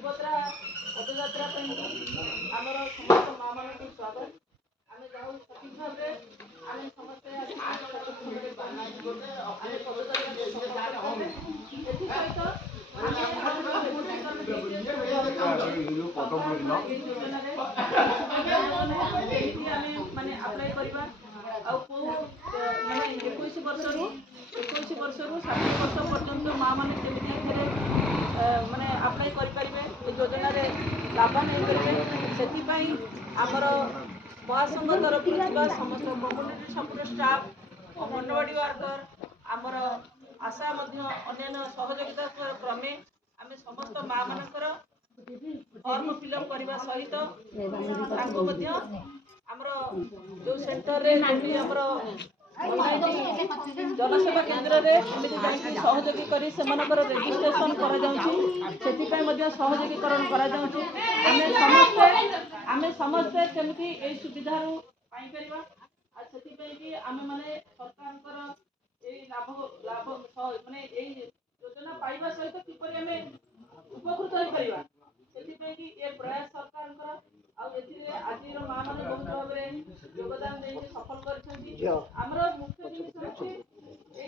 सुभद्रा पदयात्रा आमर समस्त माँ मान को स्वागत आम जाऊ सठिक भाव आम समस्ते माने अप्लाई करवा माने 21 वर्ष 60 वर्ष पर्यंत माँ मैंने जमी माने अप्लाई करें योजना लाभ नहीं करेंगे से आमर महासंघ तरफ समस्त community support staff anganwadi worker आमर आशा अन्य सहयोगिता क्रमे आम समस्त माँ मानकर फॉर्म फिलअप करने सहित आमर जो सेंटर जनसेवा केन्द्र में सहयोगी कर रेजिस्ट्रेशन सहयोगीकरण आमे समस्ते केमती ए सुविधा पाई परिबा कि आमे माने सरकार लाभ माने योजना पाइबा सहित किपरि आमे उपकृत हो परिबा कि ए प्रयास सरकार आज माँ मैंने बहुत भाव योगदान दे सफल कर मुख्य जिन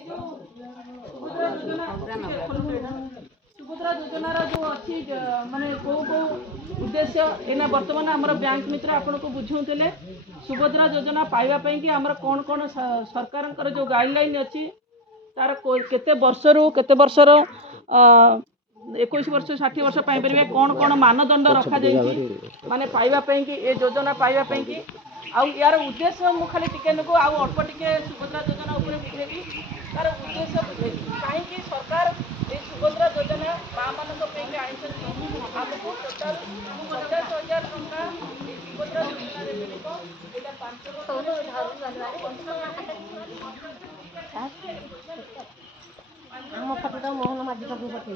जो सुभद्रा योजना जो अच्छी माने कौ उद्देश्य एना बर्तमान आमर बैंक मित्र आपन को बुझाऊले सुभद्रा योजना पाइबापी कि आमर कौन कौन सरकार जो गाइडलाइन अच्छी तार केते वर्षर 21 वर्ष 60 वर्ष पाइपर कौन कौन मानदंड रखा जाए माने पाइबापी कि ए योजना पाइबापी कि आउ यार उद्देश्य मु खाली टिके नुको आउ अल्प टिके सुभद्रा योजना उपर बुझेबी तार उद्देश्य बुझेबी कहीं सरकार ए सुभद्रा योजना माँ मानक आमको टोटाल 50,000 टंका सुभद्रा योजना मिलिबो एटा 5 वर्ष मोहन माझी पाखु पठे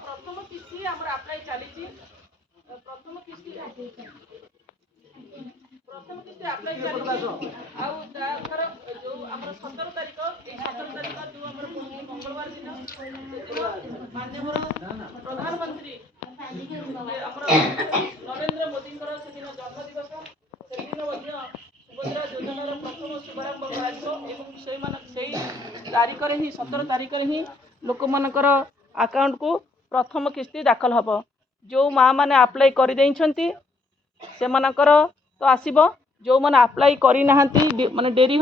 प्रथम किस्ती अप्लाई चली प्रथम किस्ती अप्लाई चली आर जो 17 तारीख जो मंगलवार दिन माननीय प्रधानमंत्री नरेंद्र मोदी से जन्म दिवस से सुभद्रा योजनार प्रथम शुभारंभ कर तारीख ही 17 तारीख ही लोक मानकर अकाउंट को प्रथम किस्ती दाखल हम जो माँ मैंने अप्लाई कर तो आसब जो मैंने अप्लाई करना माने डेरी